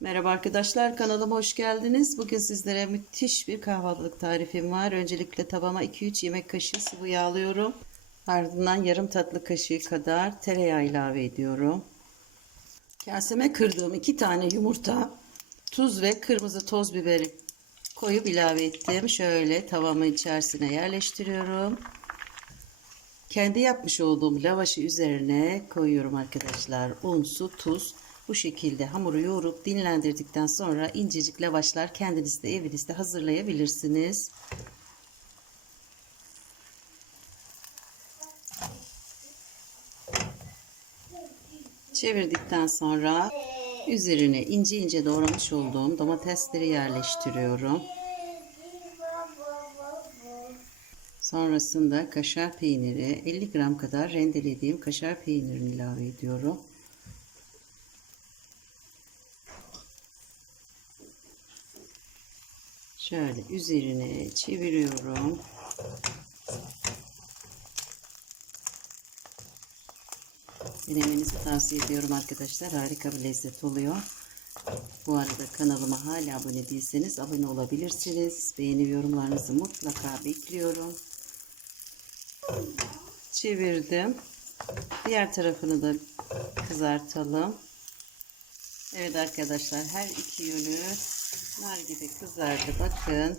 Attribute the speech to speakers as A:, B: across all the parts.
A: Merhaba arkadaşlar kanalıma hoş geldiniz. Bugün sizlere müthiş bir kahvaltılık tarifim var. Öncelikle tabama 2-3 yemek kaşığı sıvı yağ alıyorum. Ardından yarım tatlı kaşığı kadar tereyağı ilave ediyorum. Kaseme kırdığım 2 tane yumurta, tuz ve kırmızı toz biberi koyup ilave ettim. Şöyle tavamın içerisine yerleştiriyorum. Kendi yapmış olduğum lavaşı üzerine koyuyorum arkadaşlar. Un, su, tuz. Bu şekilde hamuru yoğurup dinlendirdikten sonra incecik lavaşlar kendiniz de evinizde hazırlayabilirsiniz. Çevirdikten sonra üzerine ince ince doğramış olduğum domatesleri yerleştiriyorum. Sonrasında kaşar peyniri 50 gram kadar rendelediğim kaşar peynirini ilave ediyorum. Şöyle üzerine çeviriyorum. Denemenizi tavsiye ediyorum arkadaşlar. Harika bir lezzet oluyor. Bu arada kanalıma hala abone değilseniz abone olabilirsiniz. Beğeni yorumlarınızı mutlaka bekliyorum. Çevirdim. Diğer tarafını da kızartalım. Evet arkadaşlar her iki yönü nar gibi kızardı. Bakın.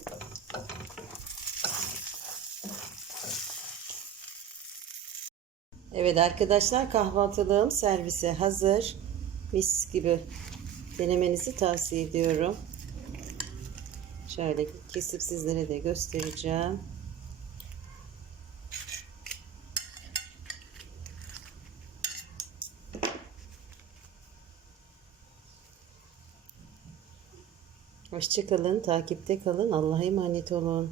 A: Evet arkadaşlar kahvaltılığım servise hazır. Mis gibi denemenizi tavsiye ediyorum. Şöyle kesip sizlere de göstereceğim. Hoşçakalın, takipte kalın. Allah'a emanet olun.